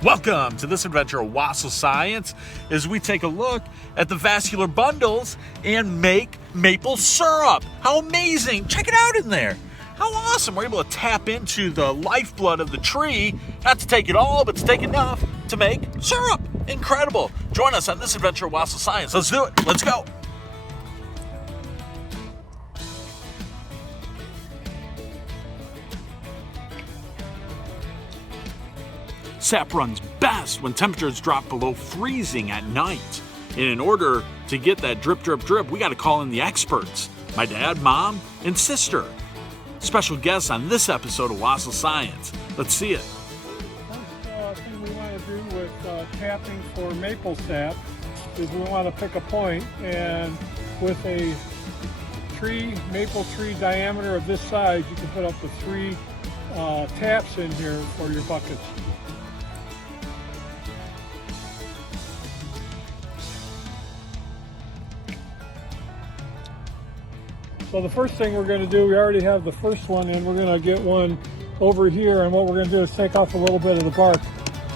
Welcome to this adventure of Wasil Science as we take a look at the vascular bundles and make maple syrup. How amazing! Check it out in there. How awesome! We're able to tap into the lifeblood of the tree, not to take it all, but to take enough to make syrup. Incredible! Join us on this adventure of Wasil Science. Let's do it. Let's go. Sap runs best when temperatures drop below freezing at night. And in order to get that drip, drip, drip, we got to call in the experts. My dad, mom, and sister. Special guests on this episode of Wasil Science. Let's see it. First thing we want to do with tapping for maple sap is we want to pick a point, and with a maple tree diameter of this size, you can put up to 3 taps in here for your buckets. So the first thing we're going to do, we already have the first one in, we're going to get one over here, and what we're going to do is take off a little bit of the bark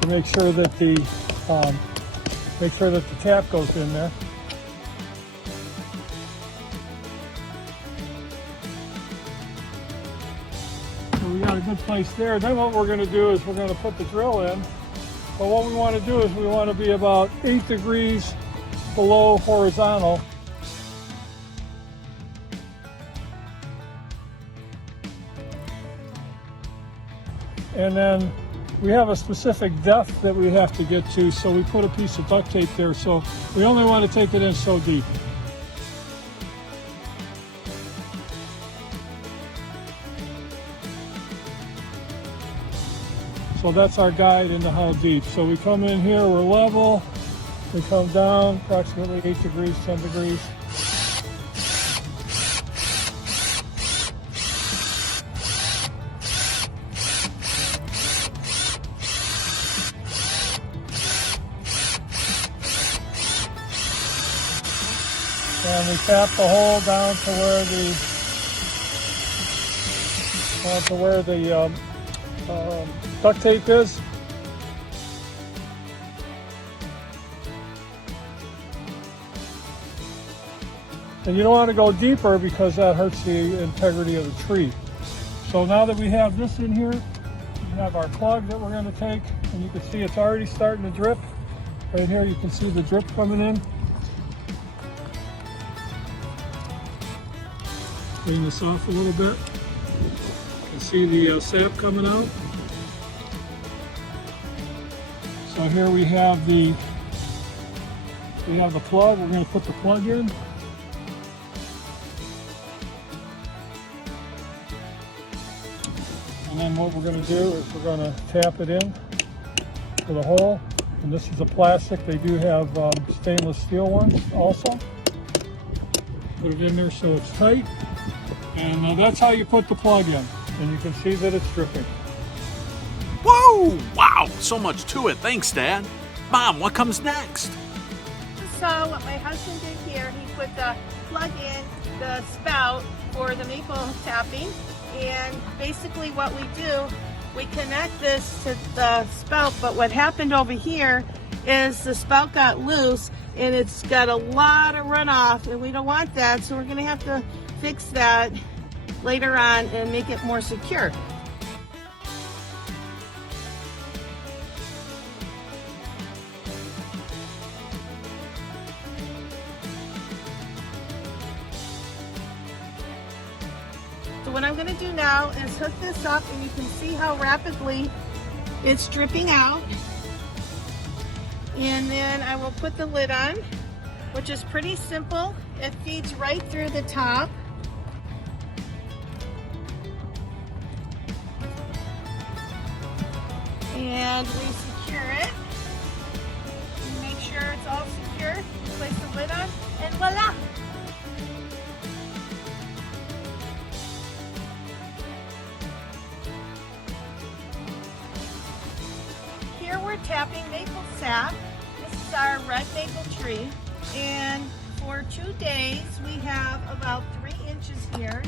to make sure that the tap goes in there. So we got a good place there. Then what we're going to do is we're going to put the drill in. But what we want to do is we want to be about 8 degrees below horizontal. And then we have a specific depth that we have to get to, so we put a piece of duct tape there. So we only want to take it in so deep. So that's our guide into how deep. So we come in here, we're level. We come down approximately 8 degrees, 10 degrees. And we tap the hole down to where the duct tape is. And you don't want to go deeper because that hurts the integrity of the tree. So now that we have this in here, we have our plug that we're going to take, and you can see it's already starting to drip. Right here you can see the drip coming in. Clean this off a little bit. You can see the sap coming out. So here we have the plug. We're going to put the plug in. And then what we're going to do is we're going to tap it in to the hole. And this is a plastic. They do have stainless steel ones also. Put it in there so it's tight. And that's how you put the plug in. And you can see that it's dripping. Whoa! Wow! So much to it. Thanks, Dad. Mom, what comes next? So what my husband did here, he put the plug in the spout for the maple tapping. And basically what we do, we connect this to the spout, but what happened over here is the spout got loose and it's got a lot of runoff, and we don't want that, so we're going to have to fix that later on and make it more secure. So what I'm going to do now is hook this up, and you can see how rapidly it's dripping out. And then I will put the lid on, which is pretty simple. It feeds right through the top. And we secure it. And make sure it's all secure. Place the lid on, and voila! Here we're tapping maple sap. This is our red maple tree. And for 2 days, we have about 3 inches here.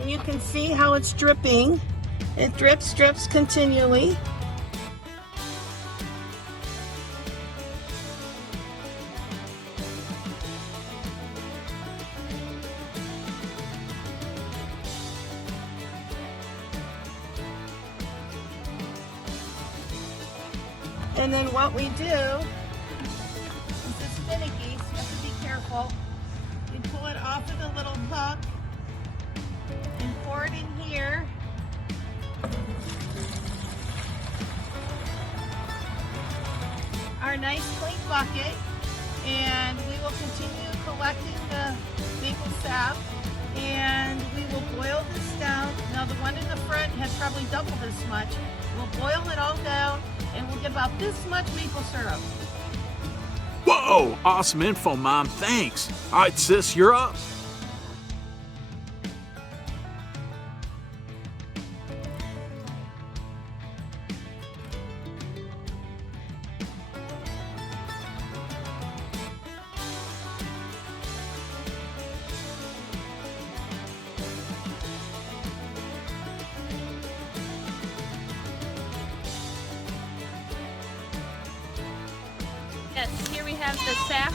And you can see how it's dripping. It drips continually. And then what we do, since it's finicky, so you have to be careful, you pull it off of the little hook and pour it in here. Our nice clean bucket, and we will continue collecting the maple sap, and we will boil this down. Now the one in the front has probably double this much. We'll boil it all down, and we'll get about this much maple syrup. Whoa, awesome info, Mom, thanks. All right, sis, you're up. Yes, here we have the sap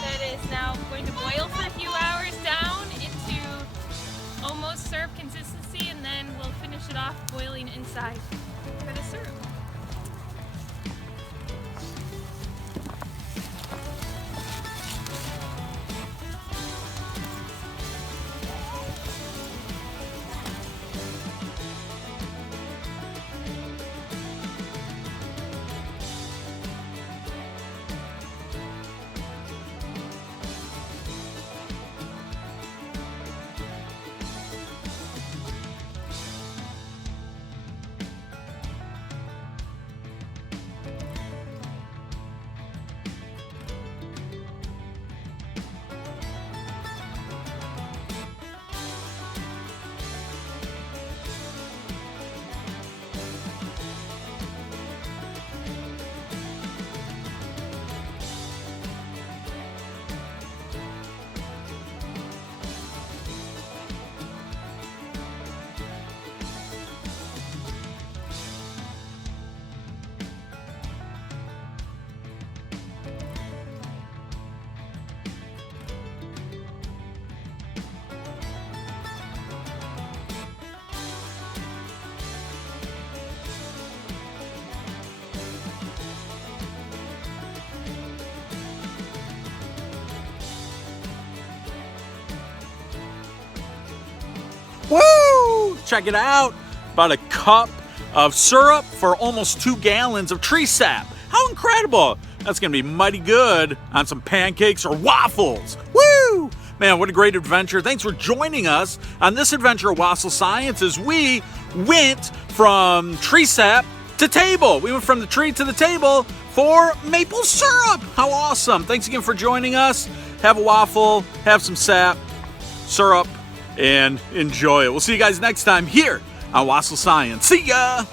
that is now going to boil for a few hours down into almost syrup consistency, and then we'll finish it off boiling inside for the syrup. Woo! Check it out. About a cup of syrup for almost 2 gallons of tree sap. How incredible! That's gonna be mighty good on some pancakes or waffles. Woo! Man, what a great adventure. Thanks for joining us on this adventure of Wasil Science as we went from tree sap to table. We went from the tree to the table for maple syrup. How awesome. Thanks again for joining us. Have a waffle, have some sap, syrup, and enjoy it. We'll see you guys next time here on Wasil Science. See ya!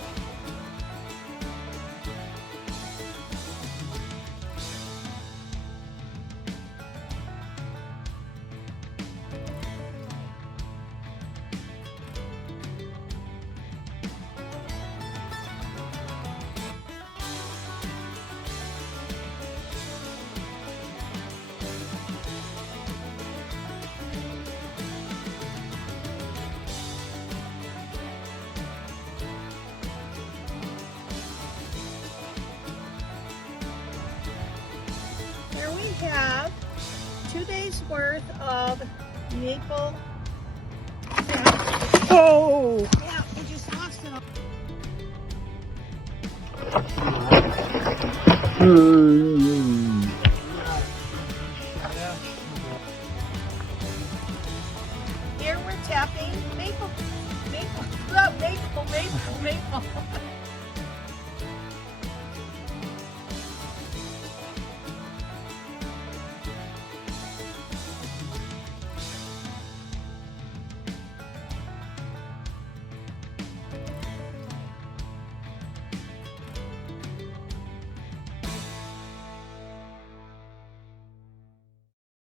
Here we have 2 days worth of maple sap. Oh! Yeah, we just lost it all. Here we're tapping maple.